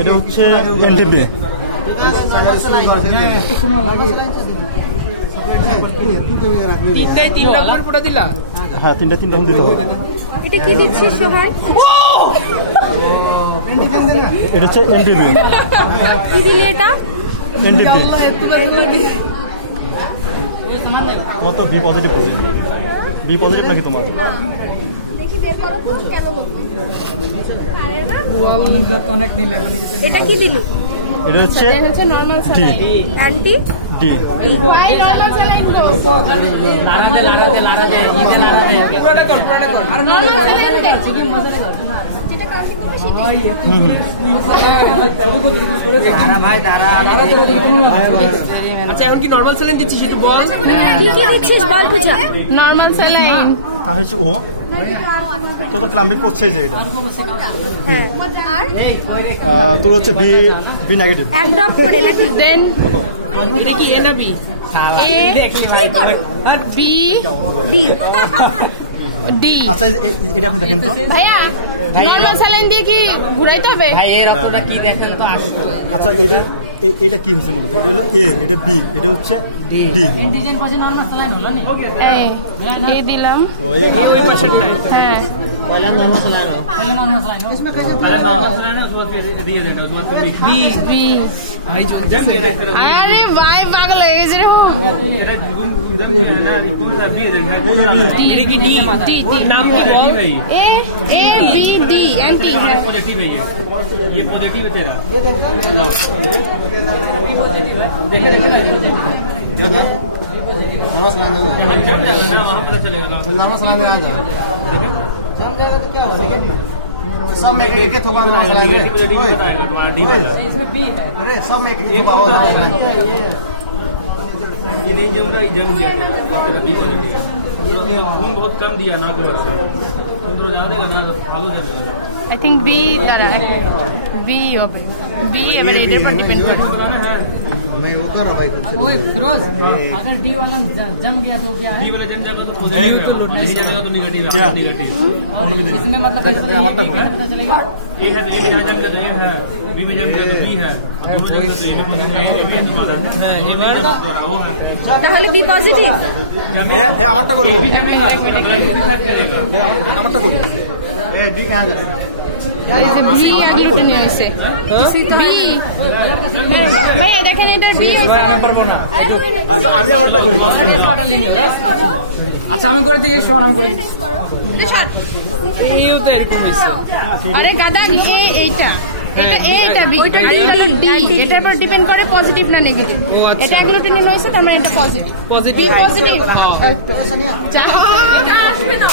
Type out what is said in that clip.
এটা হচ্ছে এনটিপি। হ্যাঁ, তিনটা রকম দিতে হবে। এটা কি দিচ্ছিস সোহান? এটা হচ্ছে এনটিপি। কি দিলি এটা? এনটিপি কত বি পজিটিভ আছে? বি পজিটিভ নাকি তোমার? দেখি বের করো তো, কেন বলবো? এটা কি দিলি? এটা হচ্ছে normal saline. Anti D. Why normal saline গো? লারা দে ইতে লারা দে পুরোটা কর নরমাল স্যালাইন দে। কি মজা লাগে যেটা কাউন্টিং করবে সেটা। ভাই দাঁড়া আচ্ছা এখন কি নরমাল স্যালাইন দিচ্ছিস একটু বল কি দিচ্ছিস বল বুঝা? Normal saline. হ্যাঁ এই কই রে তোর হচ্ছে বি নেগেটিভ। একদম দেন এটা কি এ না বি শালা দেখলি ভাই তো আর বি ডি। ভাইয়া নরমাল স্যালাইন দিয়ে কি ঘুরাইতে হবে? ভাই এই রক্তটা কি দেখেন তো আসতো এই রক্তটা এটা কি হচ্ছে? এটা বি, এটা হচ্ছে ডি। এন্টিজেন পাশে নরমাল স্যালাইন হলো নি এই দিলাম এই ওই পাশেটা হ্যাঁ पहला नॉर्मल सलाइन हो इसमें कैसे पहला नॉर्मल सलाइन है उसके बाद फिर दिए देना उसके बाद फिर बी बी भाई जो अरे भाई पागल हो गए रे हो तेरा जम है ना कौन सा बी है डी डी डी नाम की बोल ए बी डी एंटी है पॉजिटिव है ये पॉजिटिव है तेरा पॉजिटिव है देखा नॉर्मल सलाइन ना वहां पता चलेगा नॉर्मल सलाइन आ जा जम जाएगा तो क्या होगा सब में एक थोड़ा नेगेटिव पॉजिटिव बताएगा तुम्हारा डी वाला इसमें बी है अरे सब में एक थोड़ा ये नहीं जम रहा जम गया तेरा बी पॉजिटिव खून बहुत कम दिया ना को से खून थोड़ा ज्यादा देगा ना आलू जम जाएगा आई थिंक बी দ্বারা बी হবে बी এবারে এর উপর ডিপেন্ড করে मैं वो कर रहा भाई तुमसे। ओए फिरोज अगर डी वाला जम गया तो क्या है डी वाला जम जाएगा तो पॉजिटिव तो नहीं जाएगा तो नेगेटिव है नेगेटिव और इसमें मतलब पता चलेगा ए है ए यहां जम गया है बी में जम गया तो बी है दोनों जम गए तो ए में पॉजिटिव है ये बार वो है তাহলে বি পজিটিভ क्या में ए भी जम गया एक मिनट ए डी कहां जा रहा है? এই যে বি অ্যাগ্লুটিন হইছে বি ভাই দেখেন এটা বি ভাই আমি পারবো না একটু আচ্ছা আমি করে দিই সমান করে এইও তো এরকম হইছে আরে গাদা এ এইটা এটা এটা বি আর এটা হলো ডি এটার উপর ডিপেন্ড করে পজিটিভ না নেগেটিভ এটা অ্যাগ্লুটিন হইছে তার মানে এটা পজিটিভ পজিটিভ পজিটিভ হ্যাঁ যা আসবে না